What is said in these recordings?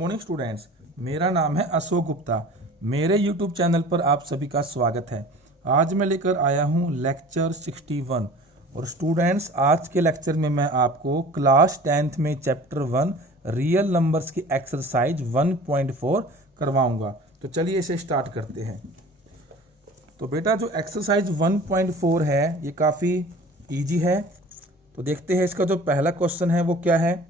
Morning students. मेरा नाम है अशोक गुप्ता। मेरे यूट्यूब चैनल पर आप सभी का स्वागत है। आज मैं लेकर आया हूं लेक्चर 61 और स्टूडेंट्स आज के लेक्चर में मैं आपको क्लास 10th में चैप्टर 1 रियल नंबर्स की एक्सरसाइज 1.4 करवाऊंगा। तो चलिए इसे स्टार्ट करते हैं। तो बेटा जो एक्सरसाइज 1.4 है ये काफ़ी ईजी है। तो देखते हैं इसका जो पहला क्वेश्चन है वो क्या है।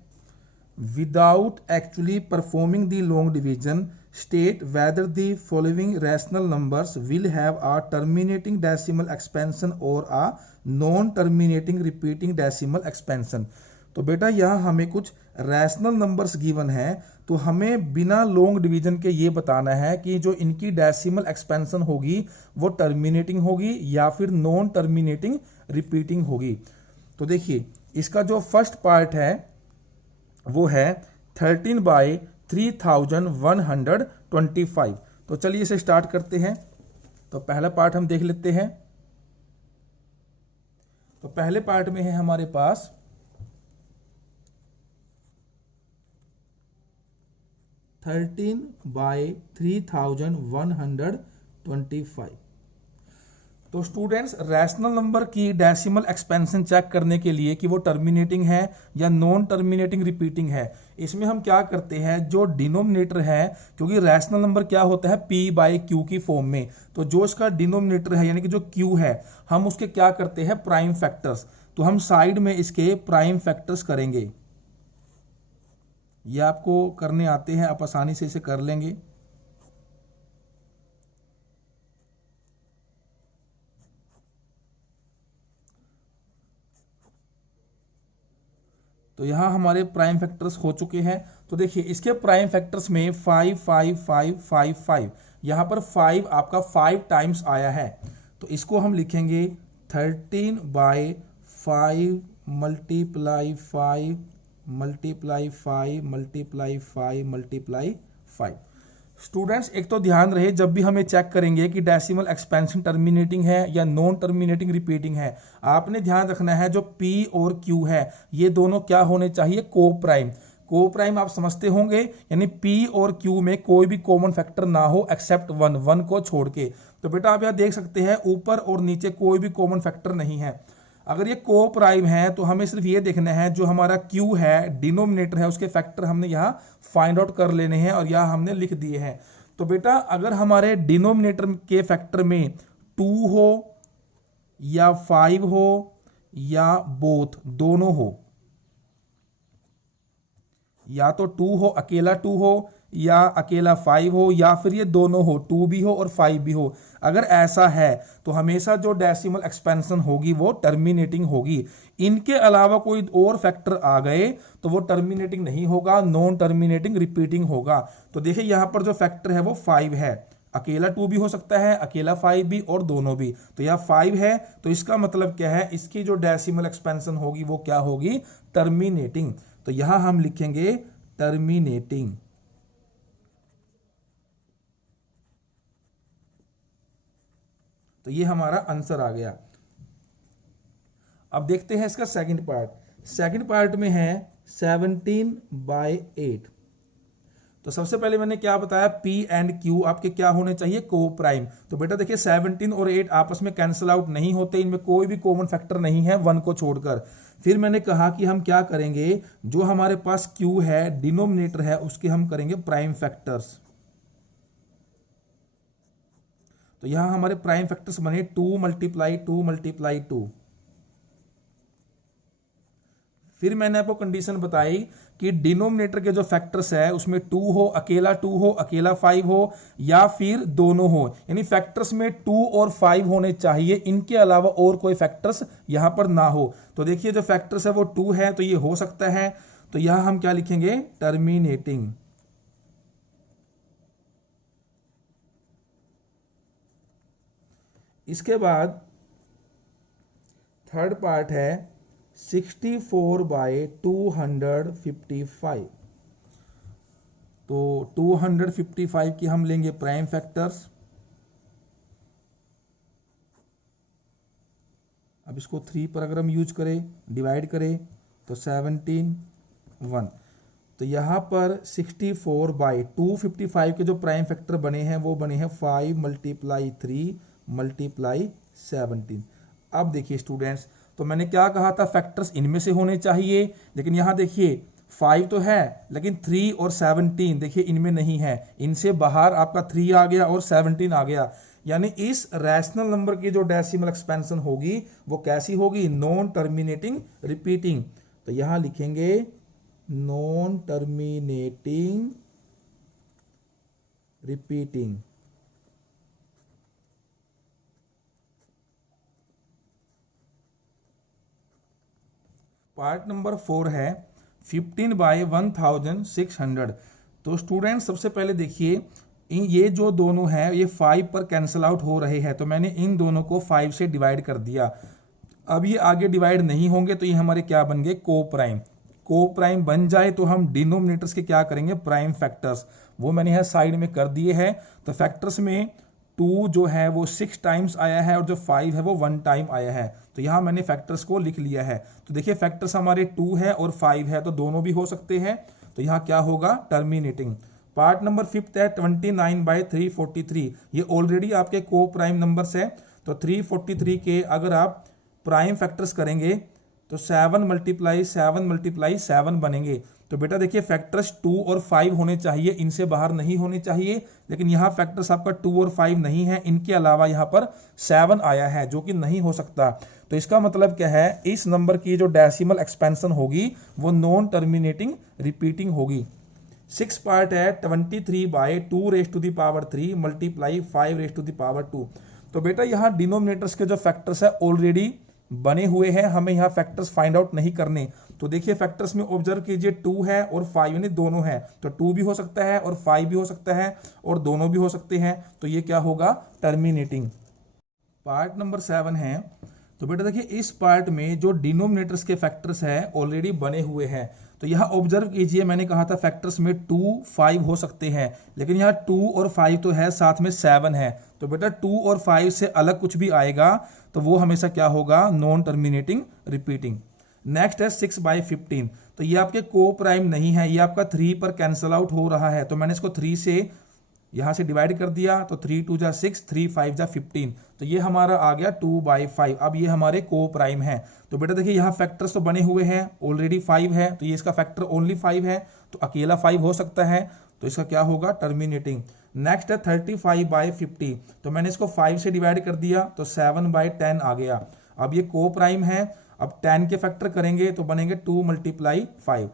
Without actually performing the long division, state whether the following rational numbers will have a terminating decimal expansion or a non-terminating repeating decimal expansion। तो बेटा यहाँ हमें कुछ रैशनल नंबर्स गिवन है, तो हमें बिना लॉन्ग डिवीजन के ये बताना है कि जो इनकी डेसिमल एक्सपेंशन होगी वो टर्मिनेटिंग होगी या फिर नॉन टर्मिनेटिंग रिपीटिंग होगी। तो देखिए इसका जो फर्स्ट पार्ट है वो है 13/3125। तो चलिए इसे स्टार्ट करते हैं। तो पहला पार्ट हम देख लेते हैं। तो पहले पार्ट में है हमारे पास 13/3125। तो स्टूडेंट्स रैशनल नंबर की डेसिमल एक्सपेंशन चेक करने के लिए कि वो टर्मिनेटिंग है या नॉन टर्मिनेटिंग रिपीटिंग है, इसमें हम क्या करते हैं, जो डिनोमिनेटर है, क्योंकि रैशनल नंबर क्या होता है p/q की फॉर्म में, तो जो इसका डिनोमिनेटर है यानी कि जो q है हम उसके क्या करते हैं प्राइम फैक्टर्स। तो हम साइड में इसके प्राइम फैक्टर्स करेंगे। ये आपको करने आते हैं, आप आसानी से इसे कर लेंगे। तो यहाँ हमारे प्राइम फैक्टर्स हो चुके हैं। तो देखिए इसके प्राइम फैक्टर्स में 5 5 5 5 5, यहाँ पर 5 आपका 5 टाइम्स आया है। तो इसको हम लिखेंगे 13/5 multiply 5 multiply 5 multiply 5 multiply 5। Students एक तो ध्यान रहे जब भी हमें चेक करेंगे कि डेसिमल एक्सपेंशन टर्मिनेटिंग है या नॉन टर्मिनेटिंग रिपीटिंग है, आपने ध्यान रखना है जो P और Q है ये दोनों क्या होने चाहिए, को प्राइम। को प्राइम आप समझते होंगे, यानी P और Q में कोई भी कॉमन फैक्टर ना हो एक्सेप्ट 1 1 को छोड़ के। तो बेटा आप यहाँ देख सकते हैं ऊपर और नीचे कोई भी कॉमन फैक्टर नहीं है। अगर ये को प्राइम है तो हमें सिर्फ ये देखना है जो हमारा Q है डिनोमिनेटर है उसके फैक्टर हमने यहाँ फाइंड आउट कर लेने हैं और यहाँ हमने लिख दिए हैं। तो बेटा अगर हमारे डिनोमिनेटर के फैक्टर में 2 हो या 5 हो या बोथ दोनों हो, या तो 2 हो अकेला 2 हो या अकेला 5 हो या फिर ये दोनों हो 2 भी हो और 5 भी हो, अगर ऐसा है तो हमेशा जो डेसिमल एक्सपेंशन होगी वो टर्मिनेटिंग होगी। इनके अलावा कोई और फैक्टर आ गए तो वो टर्मिनेटिंग नहीं होगा, नॉन टर्मिनेटिंग रिपीटिंग होगा। तो देखिए यहां पर जो फैक्टर है वो 5 है, अकेला 2 भी हो सकता है अकेला 5 भी और दोनों भी। तो यह 5 है, तो इसका मतलब क्या है, इसकी जो डेसिमल एक्सपेंशन होगी वो क्या होगी, टर्मिनेटिंग। तो यहां हम लिखेंगे टर्मिनेटिंग। तो ये हमारा आंसर आ गया। अब देखते हैं इसका सेकंड पार्ट। सेकंड पार्ट में है 17/8। तो सबसे पहले मैंने क्या बताया, P एंड Q आपके क्या होने चाहिए, को प्राइम। तो बेटा देखिए 17 और 8 आपस में कैंसिल आउट नहीं होते, इनमें कोई भी कॉमन फैक्टर नहीं है 1 को छोड़कर। फिर मैंने कहा कि हम क्या करेंगे, जो हमारे पास Q है डिनोमिनेटर है उसके हम करेंगे प्राइम फैक्टर्स। तो यहां हमारे प्राइम फैक्टर्स बने 2 मल्टीप्लाई 2 मल्टीप्लाई 2। फिर मैंने आपको कंडीशन बताई कि डिनोमिनेटर के जो फैक्टर्स है उसमें 2 हो अकेला 2 हो अकेला 5 हो या फिर दोनों हो, यानी फैक्टर्स में 2 और 5 होने चाहिए, इनके अलावा और कोई फैक्टर्स यहां पर ना हो। तो देखिए जो फैक्टर्स है वो 2 है तो ये हो सकता है। तो यहां हम क्या लिखेंगे, टर्मिनेटिंग। इसके बाद थर्ड पार्ट है 64/255। तो 255 की हम लेंगे प्राइम फैक्टर्स। अब इसको 3 पर अगर हम यूज करें डिवाइड करें तो 17 1। तो यहाँ पर 64 बाई 255 के जो प्राइम फैक्टर बने हैं वो बने हैं 5 मल्टीप्लाई 3 मल्टीप्लाई 17। अब देखिए स्टूडेंट्स, तो मैंने क्या कहा था, फैक्टर्स इनमें से होने चाहिए, लेकिन यहाँ देखिए 5 तो है लेकिन 3 और 17 देखिए इनमें नहीं है, इनसे बाहर आपका 3 आ गया और 17 आ गया। यानी इस रैशनल नंबर की जो डेसिमल एक्सपेंशन होगी वो कैसी होगी, नॉन टर्मिनेटिंग रिपीटिंग। तो यहां लिखेंगे non terminating repeating. Part number 4 है 15 बाई 1600। तो स्टूडेंट सबसे पहले देखिए ये जो दोनों हैं ये 5 पर कैंसिल आउट हो रहे हैं, तो मैंने इन दोनों को 5 से डिवाइड कर दिया। अब ये आगे डिवाइड नहीं होंगे तो ये हमारे क्या बन गए, को प्राइम। को प्राइम बन जाए तो हम डिनोमिनेटर्स के क्या करेंगे, प्राइम फैक्टर्स, वो मैंने यहाँ साइड में कर दिए हैं। तो फैक्टर्स में 2 जो है वो 6 टाइम्स आया है और जो 5 है वो 1 टाइम आया है। तो यहाँ मैंने फैक्टर्स को लिख लिया है। तो देखिए फैक्टर्स हमारे 2 है और 5 है, तो दोनों भी हो सकते हैं। तो यहाँ क्या होगा, टर्मिनेटिंग। पार्ट नंबर 5 है 29 बाई 343। ये ऑलरेडी आपके को प्राइम नंबर्स है। तो 343 के अगर आप प्राइम फैक्टर्स करेंगे तो 7 मल्टीप्लाई 7 मल्टीप्लाई 7 बनेंगे। तो बेटा देखिए फैक्टर्स 2 और 5 होने चाहिए, इनसे बाहर नहीं होने चाहिए, लेकिन यहाँ फैक्टर्स आपका 2 और 5 नहीं है, इनके अलावा यहाँ पर 7 आया है जो कि नहीं हो सकता। तो इसका मतलब क्या है, इस नंबर की जो डेसिमल एक्सपेंशन होगी वो नॉन टर्मिनेटिंग रिपीटिंग होगी। 6 पार्ट है 23 बाई 2⁻³ मल्टीप्लाई 5⁻²। तो बेटा यहाँ डिनोमिनेटर्स के जो फैक्टर्स है ऑलरेडी बने हुए हैं, हमें यहाँ फैक्टर्स फाइंड आउट नहीं करने। तो देखिए फैक्टर्स में ऑब्जर्व कीजिए 2 है और 5 यानी दोनों है, तो 2 भी हो सकता है और 5 भी हो सकता है और दोनों भी हो सकते हैं। तो ये क्या होगा, टर्मिनेटिंग। पार्ट नंबर 7 है। तो बेटा देखिए इस पार्ट में जो डिनोमिनेटर्स के फैक्टर्स हैं ऑलरेडी बने हुए हैं। तो यहाँ ऑब्जर्व कीजिए, मैंने कहा था फैक्टर्स में 2 5 हो सकते हैं, लेकिन यहाँ 2 और 5 तो है, साथ में 7 है। तो बेटा 2 और 5 से अलग कुछ भी आएगा तो वो हमेशा क्या होगा, नॉन टर्मिनेटिंग रिपीटिंग। नेक्स्ट है 6 बाई 15। तो ये आपके को प्राइम नहीं है, ये आपका 3 पर कैंसल आउट हो रहा है। तो मैंने इसको 3 से यहां से डिवाइड कर दिया, तो 3 2 जा 6, 3 5 जा 15। तो ये हमारा आ गया 2 बाई 5। अब ये हमारे को प्राइम है। तो बेटा देखिए यहाँ फैक्टर्स तो बने हुए हैं, ऑलरेडी 5 है, तो ये इसका फैक्टर ओनली 5 है, तो अकेला 5 हो सकता है, तो इसका क्या होगा, टर्मिनेटिंग। नेक्स्ट है 35 बाई 50। तो मैंने इसको 5 से डिवाइड कर दिया, तो 7 बाई 10 आ गया। अब ये को प्राइम है, अब 10 के फैक्टर करेंगे तो बनेंगे 2 मल्टीप्लाई 5।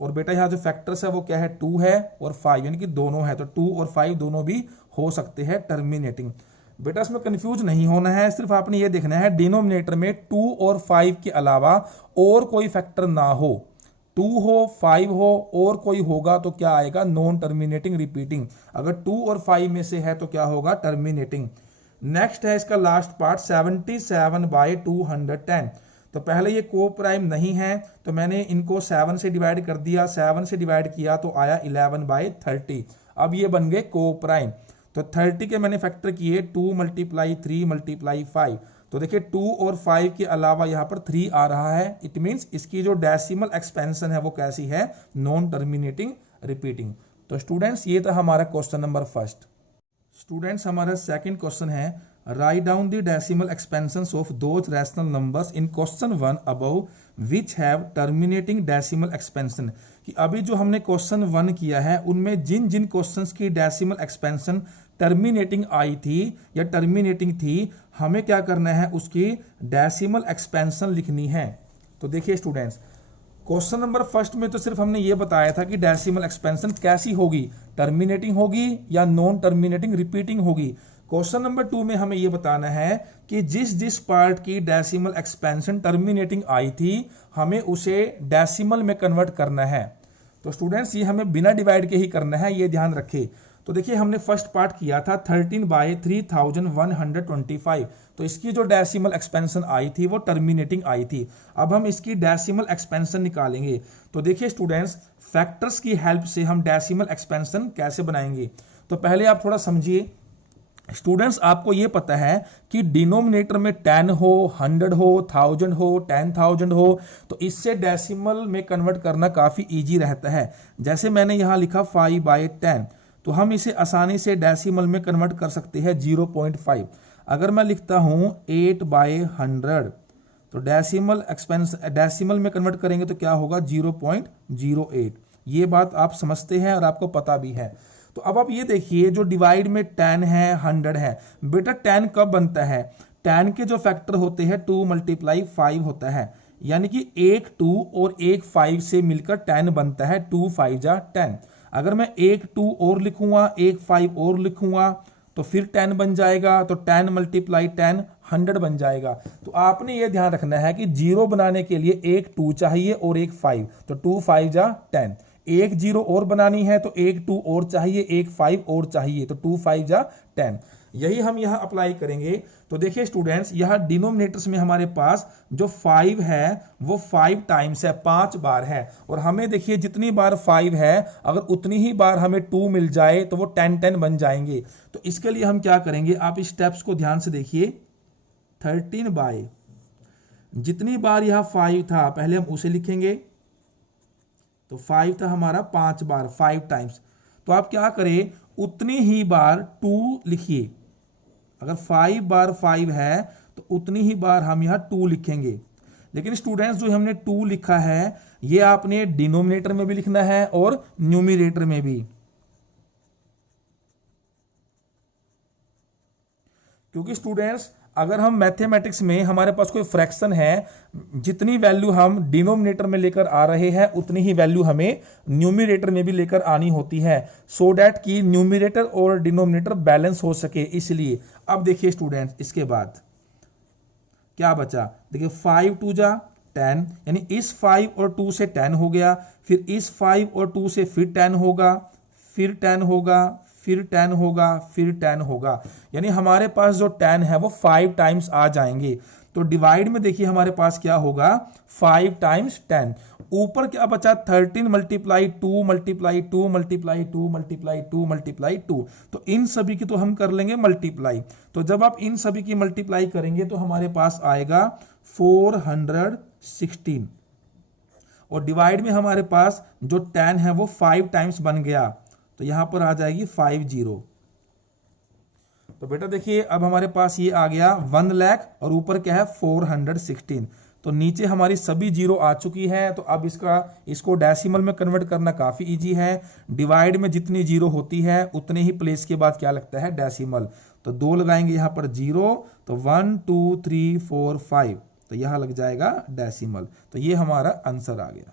और बेटा यहाँ जो फैक्टर्स है वो क्या है, 2 है और 5, यानी कि दोनों है, तो 2 और 5 दोनों भी हो सकते हैं, टर्मिनेटिंग। बेटा इसमें कंफ्यूज नहीं होना है, सिर्फ आपने ये देखना है डिनोमिनेटर में 2 और 5 के अलावा और कोई फैक्टर ना हो। 2 हो 5 हो और कोई होगा तो क्या आएगा, नॉन टर्मिनेटिंग रिपीटिंग। अगर 2 और 5 में से है तो क्या होगा, टर्मिनेटिंग। नेक्स्ट है इसका लास्ट पार्ट 77 बाई 210। तो पहले ये को प्राइम नहीं है, तो मैंने इनको 7 से डिवाइड कर दिया, 7 से डिवाइड किया तो आया 11 बाई 30। अब ये बन गए को प्राइम। तो 30 के मैंने फैक्टर किए 2 मल्टीप्लाई 3 मल्टीप्लाई 5। तो देखिए 2 और 5 के अलावा यहाँ पर 3 आ रहा है, इट मीन्स इसकी जो डेसिमल एक्सपेंशन है वो कैसी है, नॉन टर्मिनेटिंग रिपीटिंग। तो स्टूडेंट्स ये था हमारा क्वेश्चन नंबर फर्स्ट। स्टूडेंट्स हमारा सेकंड क्वेश्चन है, write down the decimal expansions of those rational numbers in question 1 above which have terminating decimal expansion. कि अभी जो हमने क्वेश्चन 1 किया है उनमें जिन जिन क्वेश्चंस की डेसिमल एक्सपेंशन टर्मिनेटिंग आई थी या टर्मिनेटिंग थी, हमें क्या करना है, उसकी डेसिमल एक्सपेंशन लिखनी है। तो देखिए स्टूडेंट्स, क्वेश्चन नंबर फर्स्ट में तो सिर्फ हमने ये बताया था कि डेसिमल एक्सपेंशन कैसी होगी, टर्मिनेटिंग होगी या नॉन टर्मिनेटिंग रिपीटिंग होगी। क्वेश्चन नंबर 2 में हमें ये बताना है कि जिस जिस पार्ट की डेसिमल एक्सपेंशन टर्मिनेटिंग आई थी हमें उसे डेसिमल में कन्वर्ट करना है। तो स्टूडेंट्स ये हमें बिना डिवाइड के ही करना है, ये ध्यान रखें। तो देखिए हमने फर्स्ट पार्ट किया था 13 बाई 3125। तो इसकी जो डेसिमल एक्सपेंशन आई थी वो टर्मिनेटिंग आई थी। अब हम इसकी डेसिमल एक्सपेंशन निकालेंगे। तो देखिए स्टूडेंट्स, फैक्टर्स की हेल्प से हम डेसिमल एक्सपेंशन कैसे बनाएंगे। तो पहले आप थोड़ा समझिए, स्टूडेंट्स आपको ये पता है कि डिनोमिनेटर में 10 हो, 100 हो, 1000 हो, 10,000 हो, तो इससे डेसिमल में कन्वर्ट करना काफ़ी इजी रहता है। जैसे मैंने यहाँ लिखा 5/10, तो हम इसे आसानी से डेसिमल में कन्वर्ट कर सकते हैं 0.5। अगर मैं लिखता हूँ 8/100, तो डेसिमल में कन्वर्ट करेंगे तो क्या होगा 0.08। ये बात आप समझते हैं और आपको पता भी है। तो अब आप ये देखिए, जो डिवाइड में 10 है, 100 है, बेटा 10 कब बनता है? 10 के जो फैक्टर होते हैं 2 × 5 होता है, यानी कि एक 2 और एक 5 से मिलकर 10 बनता है। 2 5 जा 10। अगर मैं एक 2 और लिखूंगा, एक 5 और लिखूंगा, तो फिर 10 बन जाएगा। तो 10 × 10 100 बन जाएगा। तो आपने ये ध्यान रखना है कि जीरो बनाने के लिए एक 2 चाहिए और एक 5, तो 2 5 जा 10। एक जीरो और बनानी है तो एक 2 और चाहिए, एक 5 और चाहिए, तो 2 5 जा 10। यही हम यहाँ अप्लाई करेंगे। तो देखिए स्टूडेंट्स, यहाँ डिनोमिनेटर्स में हमारे पास जो 5 है वो 5 टाइम्स है, 5 बार है। और हमें देखिए जितनी बार 5 है, अगर उतनी ही बार हमें 2 मिल जाए तो वो 10 10 बन जाएंगे। तो इसके लिए हम क्या करेंगे, आप इस स्टेप्स को ध्यान से देखिए। 13 जितनी बार यहाँ 5 था पहले हम उसे लिखेंगे, तो 5 था हमारा 5 बार, 5 टाइम्स। तो आप क्या करें, उतनी ही बार 2 लिखिए। अगर 5 बार 5 है तो उतनी ही बार हम यहाँ 2 लिखेंगे। लेकिन स्टूडेंट्स, जो हमने 2 लिखा है ये आपने डिनोमिनेटर में भी लिखना है और न्यूमिनेटर में भी, क्योंकि स्टूडेंट्स अगर हम मैथमेटिक्स में हमारे पास कोई फ्रैक्शन है, जितनी वैल्यू हम डिनोमिनेटर में लेकर आ रहे हैं उतनी ही वैल्यू हमें न्यूमिनेटर में भी लेकर आनी होती है, सो दैट कि न्यूमिनेटर और डिनोमिनेटर बैलेंस हो सके। इसलिए अब देखिए स्टूडेंट्स, इसके बाद क्या बचा, देखिए 5 2 जा 10, यानी इस 5 और 2 से 10 हो गया, फिर इस 5 और 2 से फिर 10 होगा, फिर 10 होगा, फिर 10 होगा, फिर 10 होगा, यानी हमारे पास जो 10 है वो 5 टाइम्स आ जाएंगे। तो डिवाइड में देखिए हमारे पास क्या होगा, 5 टाइम्स 10। ऊपर क्या बचा, 13 × 2 × 2 × 2 × 2 × 2। तो इन सभी की तो हम कर लेंगे मल्टीप्लाई। तो जब आप इन सभी की मल्टीप्लाई करेंगे तो हमारे पास आएगा 416। और डिवाइड में हमारे पास जो 10 है वो 5 टाइम्स बन गया, तो यहां पर आ जाएगी 50। तो बेटा देखिए अब हमारे पास ये आ गया 1 लाख और ऊपर क्या है 416। तो नीचे हमारी सभी जीरो आ चुकी है। तो अब इसको डेसिमल में कन्वर्ट करना काफी इजी है। डिवाइड में जितनी जीरो होती है उतने ही प्लेस के बाद क्या लगता है, डेसिमल। तो 2 लगाएंगे यहाँ पर जीरो, तो 1 2 3 4 5, तो यहाँ लग जाएगा डेसिमल। तो ये हमारा आंसर आ गया।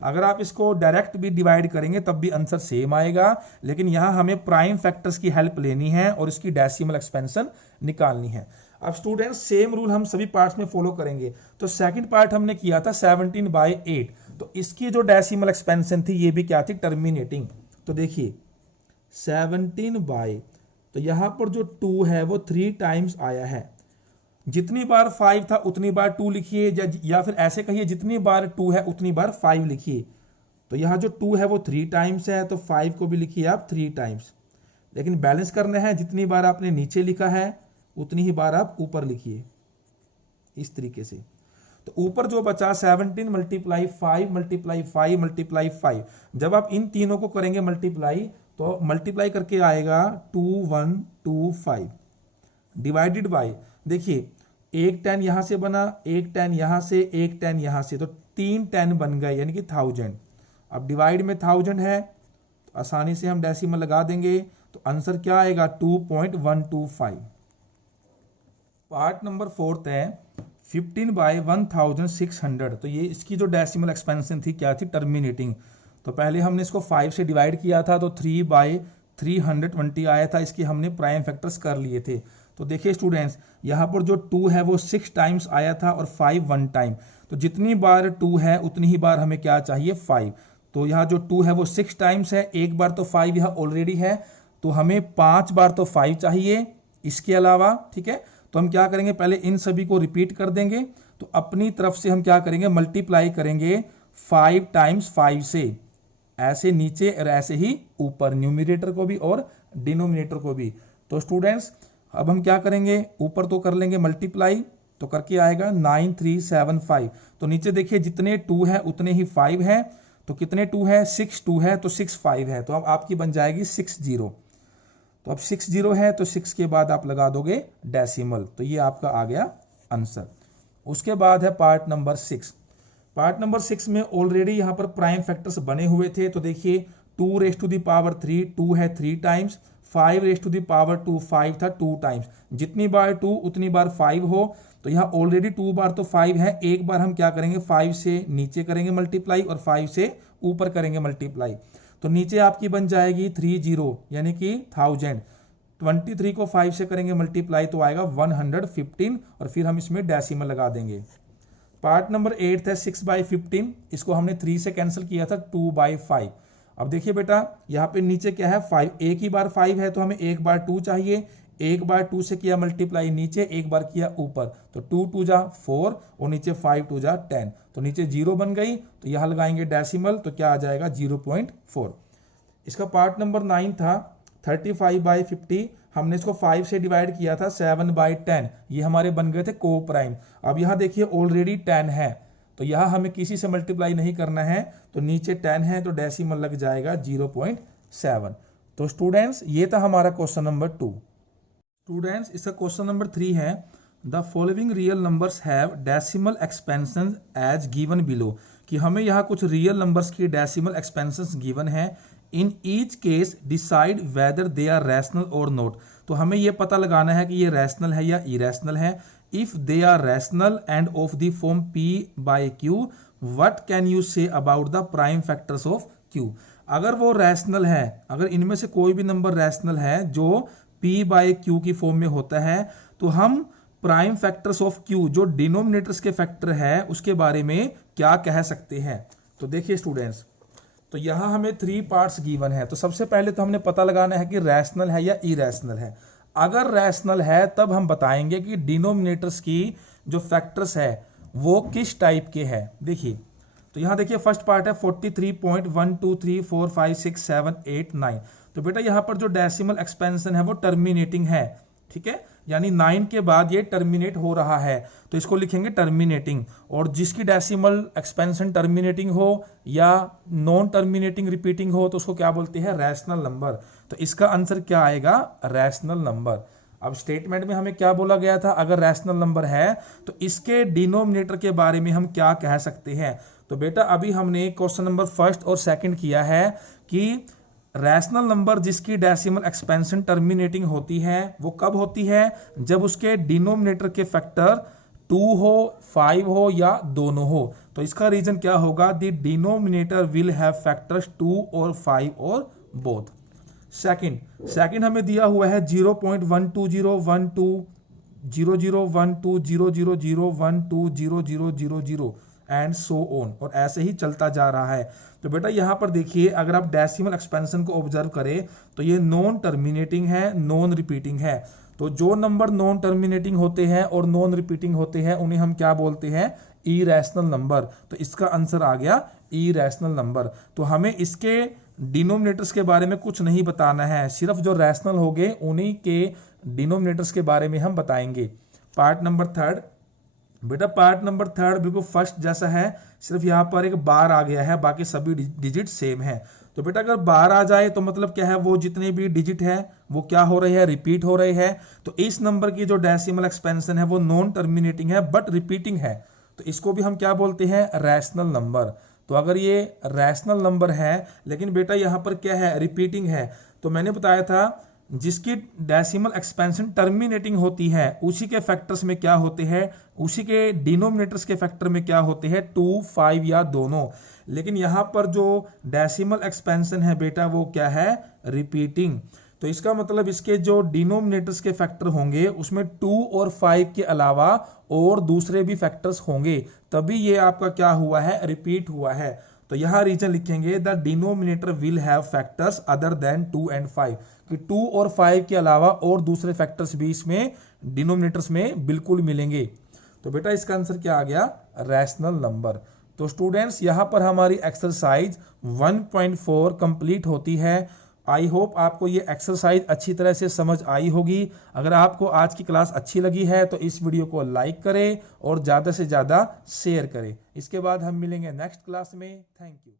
अगर आप इसको डायरेक्ट भी डिवाइड करेंगे तब भी आंसर सेम आएगा, लेकिन यहां हमें प्राइम फैक्टर्स की हेल्प लेनी है और इसकी डेसिमल एक्सपेंशन निकालनी है। अब स्टूडेंट्स सेम रूल हम सभी पार्ट्स में फॉलो करेंगे। तो सेकंड पार्ट हमने किया था 17/8, तो इसकी जो डेसिमल एक्सपेंशन थी ये भी क्या थी, टर्मिनेटिंग। तो देखिए 17 तो यहां पर जो 2 है वो 3 टाइम्स आया है। जितनी बार 5 था उतनी बार 2 लिखिए, या फिर ऐसे कहिए जितनी बार 2 है उतनी बार 5 लिखिए। तो यहाँ जो 2 है वो 3 टाइम्स है, तो 5 को भी लिखिए आप 3 टाइम्स। लेकिन बैलेंस करना है, जितनी बार आपने नीचे लिखा है उतनी ही बार आप ऊपर लिखिए, इस तरीके से। तो ऊपर जो बचा 17 × 5 × 5 × 5, जब आप इन तीनों को करेंगे मल्टीप्लाई, तो मल्टीप्लाई करके आएगा 2125 डिवाइडेड बाय, देखिए एक 10 यहां से बना, एक 10 यहां से, एक 10 यहां से, तो 3 10 बन गए, यानी कि 1000। अब डिवाइड में 1000 है तो आसानी से हम डेसिमल लगा देंगे, तो आंसर क्या आएगा 2.125। पार्ट नंबर 4 है 15/1600। तो ये इसकी जो डेसिमल एक्सपेंशन थी क्या थी, टर्मिनेटिंग। तो पहले हमने इसको 5 से डिवाइड किया था, तो 3/320 आया था, इसकी हमने प्राइम फैक्टर्स कर लिए थे। तो देखिए स्टूडेंट्स, यहाँ पर जो 2 है वो 6 टाइम्स आया था और 5 1 टाइम। तो जितनी बार 2 है उतनी ही बार हमें क्या चाहिए, 5। तो यहाँ जो 2 है वो 6 टाइम्स है, एक बार तो 5 यहाँ ऑलरेडी है, तो हमें 5 बार तो 5 चाहिए इसके अलावा, ठीक है। तो हम क्या करेंगे, पहले इन सभी को रिपीट कर देंगे, तो अपनी तरफ से हम क्या करेंगे, मल्टीप्लाई करेंगे 5 टाइम्स 5 से, ऐसे नीचे और ऐसे ही ऊपर, न्यूमिनेटर को भी और डिनोमिनेटर को भी। तो स्टूडेंट्स अब हम क्या करेंगे, ऊपर तो कर लेंगे मल्टीप्लाई, तो करके आएगा 9375। तो नीचे देखिए जितने 2 है उतने ही 5 है, तो कितने 2 है, 6 2 है, तो 6 5 है, तो अब आपकी बन जाएगी 60। तो अब 60 है तो 6 के बाद आप लगा दोगे डेसिमल, तो ये आपका आ गया आंसर। उसके बाद है पार्ट नंबर 6। पार्ट नंबर 6 में ऑलरेडी यहाँ पर प्राइम फैक्टर्स बने हुए थे, तो देखिए 2 रेज टू द पावर 3 2 है 3 times, 5 raise to the power 2 5 था 2 टाइम्स, जितनी बार 2 उतनी बार 5 हो, तो यहाँ ऑलरेडी 2 बार तो 5 है, एक बार हम क्या करेंगे 5 से नीचे करेंगे मल्टीप्लाई और 5 से ऊपर करेंगे मल्टीप्लाई, तो नीचे आपकी बन जाएगी 30 यानी कि 1000। 23 को 5 से करेंगे मल्टीप्लाई तो आएगा 115 और फिर हम इसमें डेसिमल लगा देंगे। पार्ट नंबर 8 है 6/15, इसको हमने 3 से कैंसिल किया था 2/5। अब देखिए बेटा यहाँ पे नीचे क्या है 5, एक ही बार 5 है तो हमें एक बार 2 चाहिए, एक बार 2 से किया मल्टीप्लाई नीचे, एक बार किया ऊपर, तो 2 2 जा 4 और नीचे 5 2 जा 10, तो नीचे 0 बन गई, तो यहाँ लगाएंगे डेसिमल तो क्या आ जाएगा 0.4। इसका पार्ट नंबर 9 था 35/50, हमने इसको 5 से डिवाइड किया था 7/10, ये हमारे बन गए थे को प्राइम। अब यहाँ देखिए ऑलरेडी 10 है, तो यहाँ हमें किसी से मल्टीप्लाई नहीं करना है, तो नीचे 10 है तो डेसिमल लग जाएगा 0.7। तो स्टूडेंट्स ये था हमारा क्वेश्चन नंबर 2। स्टूडेंट्स इसका क्वेश्चन नंबर 3 है the following real numbers have decimal expansion as given below, कि हमें यहाँ कुछ रियल नंबर्स की डेसिमल एक्सपेंशन गिवन है। In each case decide whether they are rational और नॉट, तो हमें ये पता लगाना है कि ये रैशनल है या इरेशनल है। If they are rational and of the form P/Q, what can you say about the prime factors of Q। अगर वो रैशनल है, अगर इनमें से कोई भी नंबर रैशनल है जो P/Q की फॉर्म में होता है, तो हम प्राइम फैक्टर्स ऑफ Q जो डिनोमिनेटर्स के फैक्टर है उसके बारे में क्या कह सकते हैं। तो देखिए स्टूडेंट्स, तो यहाँ हमें 3 पार्ट्स गिवन है, तो सबसे पहले तो हमने पता लगाना है कि रैशनल है या इरेशनल है। अगर रैशनल है तब हम बताएंगे कि डिनोमिनेटर्स की जो फैक्टर्स है वो किस टाइप के हैं। देखिए तो यहाँ देखिए फर्स्ट पार्ट है 43.123456789, तो बेटा यहाँ पर जो डेसिमल एक्सपेंशन है वो टर्मिनेटिंग है, ठीक है, यानी 9 के बाद ये टर्मिनेट हो रहा है, तो इसको लिखेंगे टर्मिनेटिंग। और जिसकी डेसिमल एक्सपेंशन टर्मिनेटिंग हो या नॉन टर्मिनेटिंग रिपीटिंग हो तो उसको क्या बोलते हैं, रैशनल नंबर। तो इसका आंसर क्या आएगा, रैशनल नंबर। अब स्टेटमेंट में हमें क्या बोला गया था, अगर रैशनल नंबर है तो इसके डिनोमिनेटर के बारे में हम क्या कह सकते हैं। तो बेटा अभी हमने क्वेश्चन नंबर फर्स्ट और सेकंड किया है कि रैशनल नंबर जिसकी डेसिमल एक्सपेंशन टर्मिनेटिंग होती है वो कब होती है, जब उसके डिनोमिनेटर के फैक्टर 2 हो, 5 हो या दोनों हो। तो इसका रीजन क्या होगा, the denominator will have factors 2 और 5 और बोथ। सेकंड हमें दिया हुआ है 0.1201200120000120000 एंड सो ऑन, और ऐसे ही चलता जा रहा है। तो बेटा यहाँ पर देखिए अगर आप डेसिमल एक्सपेंशन को ऑब्जर्व करें तो ये नॉन टर्मिनेटिंग है, नॉन रिपीटिंग है। तो जो नंबर नॉन टर्मिनेटिंग होते हैं और नॉन रिपीटिंग होते हैं उन्हें हम क्या बोलते हैं, इरेशनल नंबर। तो इसका आंसर आ गया इरेशनल नंबर। तो हमें इसके डिनोमिनेटर्स के बारे में कुछ नहीं बताना है, सिर्फ जो रैशनल हो गए उन्हीं के डिनोमिनेटर्स के बारे में हम बताएंगे। पार्ट नंबर 3, बेटा पार्ट नंबर 3 बिल्कुल फर्स्ट जैसा है, सिर्फ यहाँ पर एक बार आ गया है, बाकी सभी डिजिट सेम है। तो बेटा अगर बार आ जाए तो मतलब क्या है, वो जितने भी डिजिट है वो क्या हो रहे हैं, रिपीट हो रहे हैं। तो इस नंबर की जो डेसिमल एक्सपेंशन है वो नॉन टर्मिनेटिंग है बट रिपीटिंग है, तो इसको भी हम क्या बोलते हैं, रैशनल नंबर। तो अगर ये रैशनल नंबर है लेकिन बेटा यहाँ पर क्या है, रिपीटिंग है, तो मैंने बताया था जिसकी डेसिमल एक्सपेंशन टर्मिनेटिंग होती है उसी के फैक्टर्स में क्या होते हैं, उसी के डिनोमिनेटर्स के फैक्टर में क्या होते हैं, 2 5 या दोनों। लेकिन यहाँ पर जो डेसिमल एक्सपेंशन है बेटा वो क्या है, रिपीटिंग। तो इसका मतलब इसके जो डिनोमिनेटर्स के फैक्टर होंगे उसमें 2 और 5 के अलावा और दूसरे भी फैक्टर्स होंगे, तभी ये आपका क्या हुआ है, रिपीट हुआ है। तो यहाँ रीजन लिखेंगे the denominator will have factors other than 2 and 5, कि 2 और 5 के अलावा और दूसरे फैक्टर्स भी इसमें डिनोमिनेटर्स में बिल्कुल मिलेंगे। तो बेटा इसका आंसर क्या आ गया, रैशनल नंबर। तो स्टूडेंट्स यहाँ पर हमारी एक्सरसाइज 1.4 कंप्लीट होती है। आई होप आपको ये एक्सरसाइज अच्छी तरह से समझ आई होगी। अगर आपको आज की क्लास अच्छी लगी है तो इस वीडियो को लाइक करें और ज़्यादा से ज़्यादा शेयर करें। इसके बाद हम मिलेंगे नेक्स्ट क्लास में। Thank you.